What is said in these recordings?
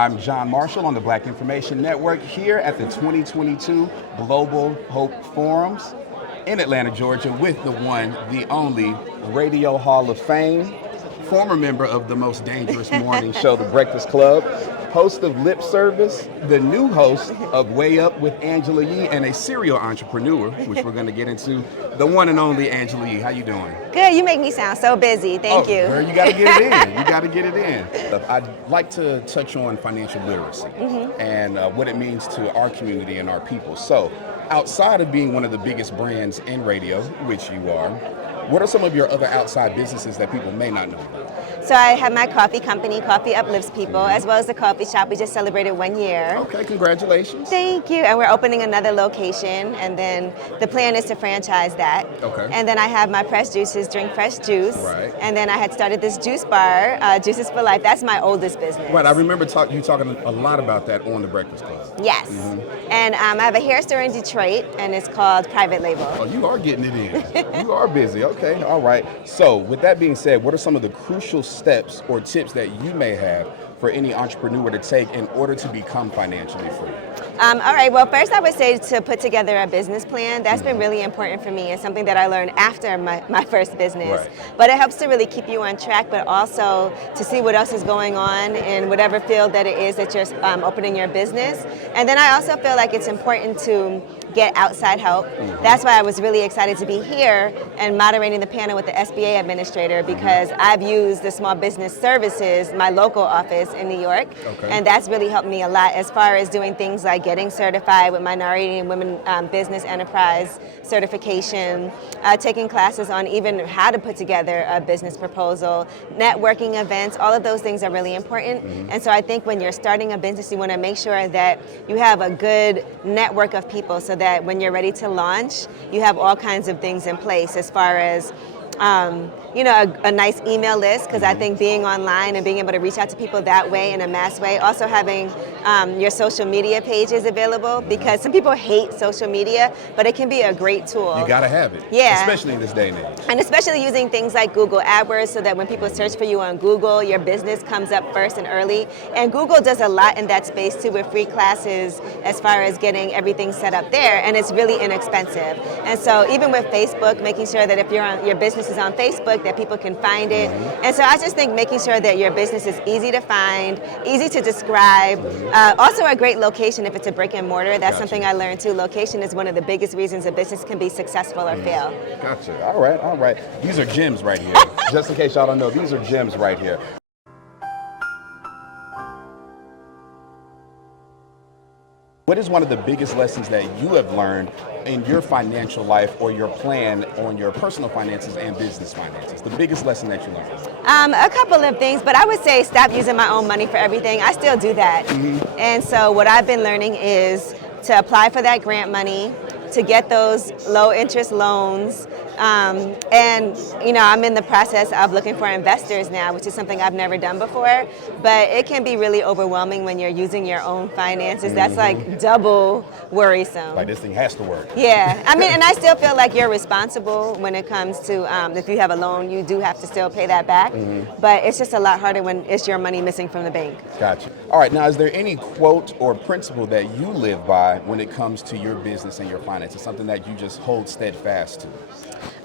I'm John Marshall on the Black Information Network here at the 2022 Global Hope Forums in Atlanta, Georgia with the one, the only Radio Hall of Fame, former member of the most dangerous morning show, The Breakfast Club, host of Lip Service, the new host of Way Up with Angela Yee, and a serial entrepreneur, which we're going to get into, the one and only Angela Yee. How you doing? Good. You make me sound so busy. Thank you. Girl, you got to get it in. You got to get it in. I'd like to touch on financial literacy and what it means to our community and our people. So, outside of being one of the biggest brands in radio, which you are, what are some of your other outside businesses that people may not know about? So I have my coffee company, Coffee Uplifts People, as well as the coffee shop. We just celebrated 1 year. Okay, congratulations. Thank you. And we're opening another location, and then the plan is to franchise that. Okay. And then I have my pressed juices, Drink Fresh Juice. Right. And then I had started this juice bar, Juices for Life. That's my oldest business. Right, I remember you talking a lot about that on The Breakfast Club. Yes. And I have a hair store in Detroit, and it's called Private Label. Oh, you are getting it in. You are busy. Okay, all right. So, with that being said, what are some of the crucial steps or tips that you may have for any entrepreneur to take in order to become financially free? All right, well, first I would say to put together a business plan. That's been really important for me. It's something that I learned after my first business. Right. But it helps to really keep you on track, but also to see what else is going on in whatever field that it is that you're opening your business. And then I also feel like it's important to get outside help. That's why I was really excited to be here and moderating the panel with the SBA administrator, because I've used the Small Business Services, my local office in New York, and that's really helped me a lot as far as doing things like getting certified with Minority and Women Business Enterprise certification, taking classes on even how to put together a business proposal, networking events. All of those things are really important. And so I think when you're starting a business, you want to make sure that you have a good network of people so that when you're ready to launch, you have all kinds of things in place as far as a nice email list, because I think being online and being able to reach out to people that way in a mass way. Also having your social media pages available, because some people hate social media, but it can be a great tool. You gotta have it. Yeah. Especially in this day and age. And especially using things like Google AdWords, so that when people search for you on Google, your business comes up first and early. And Google does a lot in that space too, with free classes as far as getting everything set up there, and it's really inexpensive. And so even with Facebook, making sure that if your business is on Facebook, that people can find it. And so I just think making sure that your business is easy to find, easy to describe, also a great location if it's a brick and mortar. That's something I learned too. Location is one of the biggest reasons a business can be successful or fail. Gotcha. All right. These are gems right here. Just in case y'all don't know, these are gems right here. What is one of the biggest lessons that you have learned in your financial life or your plan on your personal finances and business finances? The biggest lesson that you learned? A couple of things, but I would say stop using my own money for everything. I still do that. And so what I've been learning is to apply for that grant money, to get those low interest loans. And I'm in the process of looking for investors now, which is something I've never done before, but it can be really overwhelming when you're using your own finances. That's like double worrisome. Like, this thing has to work. Yeah, I mean, and I still feel like you're responsible when it comes to, if you have a loan, you do have to still pay that back, but it's just a lot harder when it's your money missing from the bank. Gotcha. All right, now is there any quote or principle that you live by when it comes to your business and your finances, something that you just hold steadfast to?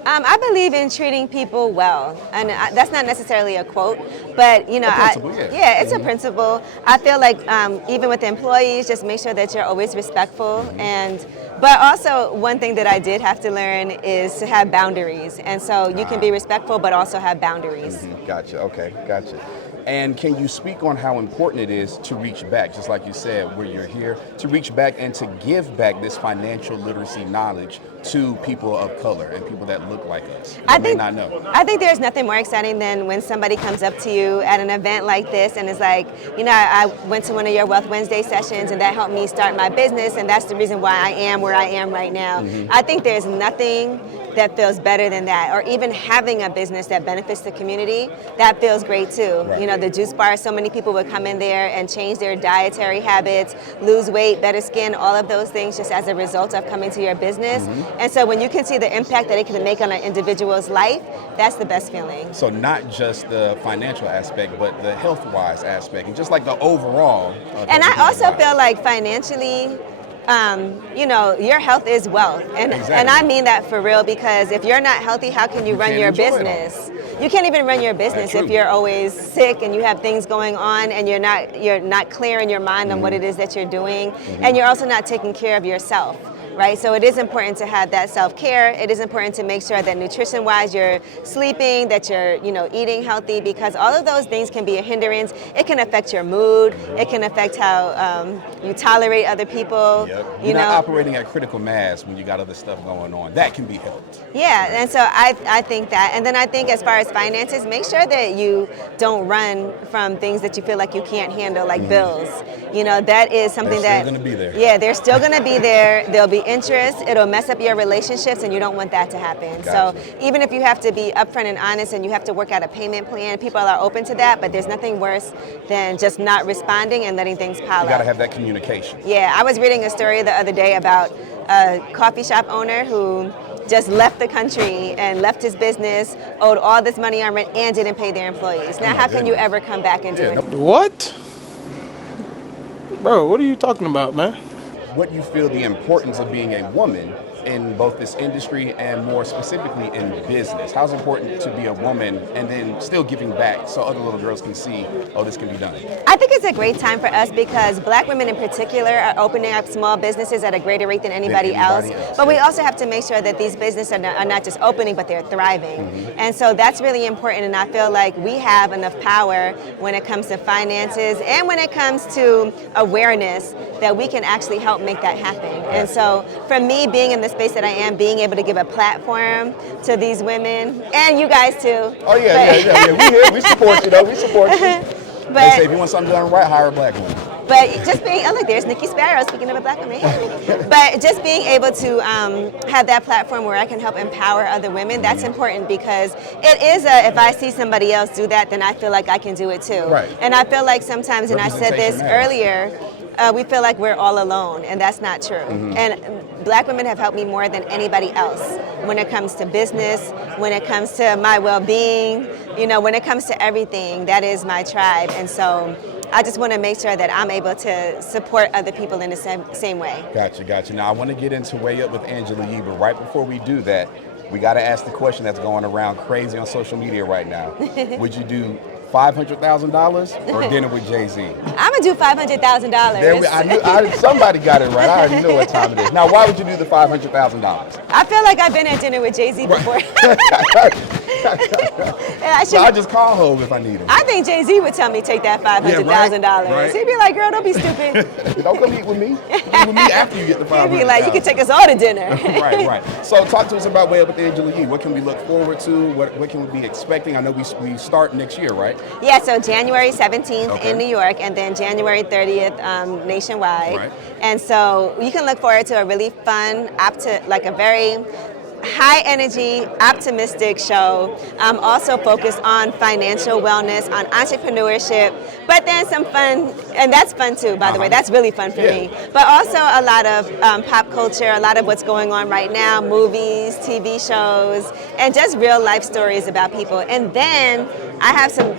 I believe in treating people well, and that's not necessarily a quote, but it's a principle. I feel like even with employees, just make sure that you're always respectful, but also one thing that I did have to learn is to have boundaries, and so you can be respectful, but also have boundaries. Gotcha. Okay, gotcha. And can you speak on how important it is to reach back, just like you said, where you're here, to reach back and to give back this financial literacy knowledge to people of color and people that look like us who may not know? I think there's nothing more exciting than when somebody comes up to you at an event like this and is like, I went to one of your Wealth Wednesday sessions and that helped me start my business, and that's the reason why I am where I am right now. I think there's nothing that feels better than that, or even having a business that benefits the community, that feels great too. Right. the juice bar, so many people would come in there and change their dietary habits, lose weight, better skin, all of those things just as a result of coming to your business. And so when you can see the impact that it can make on an individual's life, that's the best feeling. So not just the financial aspect, but the health-wise aspect, and just like the overall. And I also feel like financially, your health is wealth. And I mean that for real, because if you're not healthy, how can you run your business? You can't even run your business if you're always sick and you have things going on and you're not clear in your mind on what it is that you're doing, and you're also not taking care of yourself. Right, so it is important to have that self-care. It is important to make sure that nutrition-wise you're sleeping, that you're eating healthy, because all of those things can be a hindrance. It can affect your mood. It can affect how you tolerate other people. Yep. You're not operating at critical mass when you got other stuff going on. That can be helped. Yeah, and so I think that. And then I think as far as finances, make sure that you don't run from things that you feel like you can't handle, like bills. That is something they're still going to be there. Yeah, they're still going to be there. There'll be interest, it'll mess up your relationships, and you don't want that to happen. Gotcha. So even if you have to be upfront and honest and you have to work out a payment plan, people are open to that, but there's nothing worse than just not responding and letting things pile up. You got to have that communication. Yeah, I was reading a story the other day about a coffee shop owner who just left the country and left his business, owed all this money on rent, and didn't pay their employees. Now, how can you ever come back and do it? What? Bro, what are you talking about, man? What you feel the importance of being a woman in both this industry and more specifically in business? How's it important to be a woman and then still giving back so other little girls can see, oh, this can be done? I think it's a great time for us because Black women in particular are opening up small businesses at a greater rate than anybody else. But we also have to make sure that these businesses are not just opening, but they're thriving. And so that's really important, and I feel like we have enough power when it comes to finances and when it comes to awareness that we can actually help make that happen. And so for me, being in the space that I am, being able to give a platform to these women, and you guys too. Oh yeah. We here, we support you though, we support you. But they say if you want something done right, hire a Black woman. But just being, oh look, there's Nikki Sparrow, speaking of a Black woman. But just being able to have that platform where I can help empower other women, that's important, because it is if I see somebody else do that, then I feel like I can do it too. Right. And I feel like sometimes, and I said this earlier, we feel like we're all alone, and that's not true. And Black women have helped me more than anybody else when it comes to business, when it comes to my well-being, when it comes to everything. That is my tribe. And so I just want to make sure that I'm able to support other people in the same way. Gotcha. Now I want to get into Way Up with Angela Yee, but right before we do that, we got to ask the question that's going around crazy on social media right now. Would you do $500,000 or dinner with Jay-Z? I'm going to do $500,000. Somebody got it right. I already know what time it is. Now, why would you do the $500,000? I feel like I've been at dinner with Jay-Z before. I'll just call home if I need him. I think Jay-Z would tell me take that $500,000. Right. He'd be like, girl, don't be stupid. Don't come eat with me. Eat with me after you get the $500,000. He'd be like, you can take us all to dinner. Right. So talk to us about Way Up with Angela Yee. What can we look forward to? What can we be expecting? I know we start next year, right? Yeah, so January 17th in New York, and then January 30th nationwide. Right. And so you can look forward to a really fun, a very high energy, optimistic show, also focused on financial wellness, on entrepreneurship, but then some fun, and that's fun too, by the way, that's really fun for me, but also a lot of pop culture, a lot of what's going on right now, movies, TV shows, and just real life stories about people. And then I have so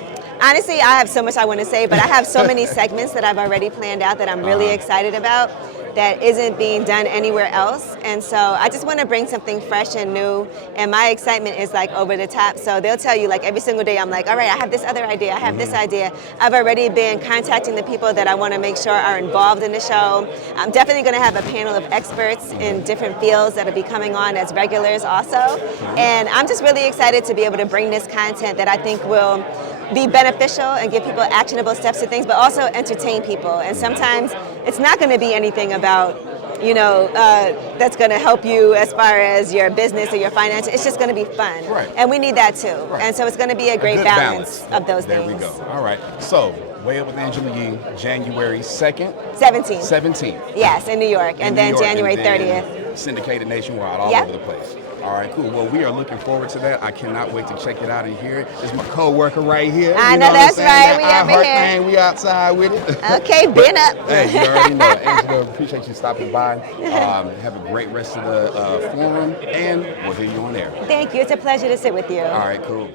much I want to say, but I have so many segments that I've already planned out that I'm really excited about that isn't being done anywhere else. And so I just want to bring something fresh and new, and my excitement is like over the top. So they'll tell you, like, every single day I'm like, all right, I have this other idea, I have this idea. I've already been contacting the people that I want to make sure are involved in the show. I'm definitely going to have a panel of experts in different fields that'll be coming on as regulars also. And I'm just really excited to be able to bring this content that I think will be beneficial and give people actionable steps to things, but also entertain people. And sometimes it's not going to be anything about, that's going to help you as far as your business or your finances. It's just going to be fun. Right. And we need that too. Right. And so it's going to be a great balance of those there things. There we go. All right. So, Way Up with Angela Yee, January 2nd? 17th. 17th. Yes, in New York. And then January 30th. syndicated nationwide, all Yep. over the place. All right, cool. Well, we are looking forward to that. I cannot wait to check it out and hear it. It's my co-worker right here. I You know what I'm that's saying? right. We That over iHeart here. thing, we outside with it. Okay, been up. Hey, you already know. Angela, appreciate you stopping by. Have a great rest of the forum, and we'll hear you on there. Thank you. It's a pleasure to sit with you. All right, cool.